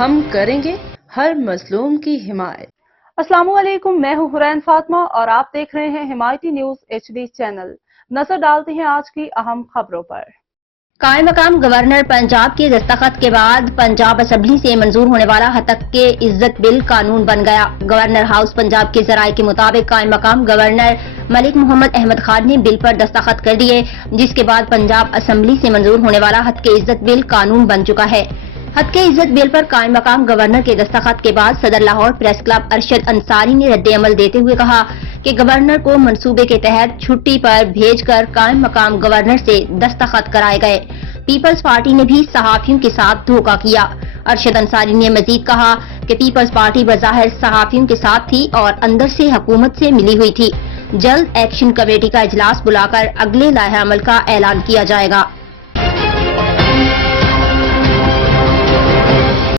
ہم کریں گے ہر مظلوم کی حمایت۔ السلام علیکم، میں ہوں حرین فاطمہ اور آپ دیکھ رہے ہیں حمایتی نیوز HD چینل۔ نظر ڈالتے ہیں آج کی اہم خبروں پر۔ قائم مقام گورنر پنجاب کے دستخط کے بعد پنجاب اسمبلی سے منظور ہونے والا ہتک کے عزت بل قانون بن گیا۔ گورنر ہاؤس پنجاب کے ذرائع کے مطابق قائم مقام گورنر ملک محمد احمد خان نے بل پر دستخط کر دیے، جس کے بعد پنجاب اسمبلی سے منظور ہونے والا ہتک کے عزت بل قانون بن چکا ہے۔ ہتک کے عزت بل پر قائم مقام گورنر کے دستخط کے بعد صدر لاہور پریس کلب ارشد انصاری نے رد عمل دیتے ہوئے کہا کہ گورنر کو منصوبے کے تحت چھٹی پر بھیج کر قائم مقام گورنر سے دستخط کرائے گئے۔ پیپلز پارٹی نے بھی صحافیوں کے ساتھ دھوکہ کیا۔ ارشد انصاری نے مزید کہا کہ پیپلز پارٹی بظاہر صحافیوں کے ساتھ تھی اور اندر سے حکومت سے ملی ہوئی تھی۔ جلد ایکشن کمیٹی کا اجلاس بلا کر اگلے لائحہ عمل کا اعلان کیا جائے گا۔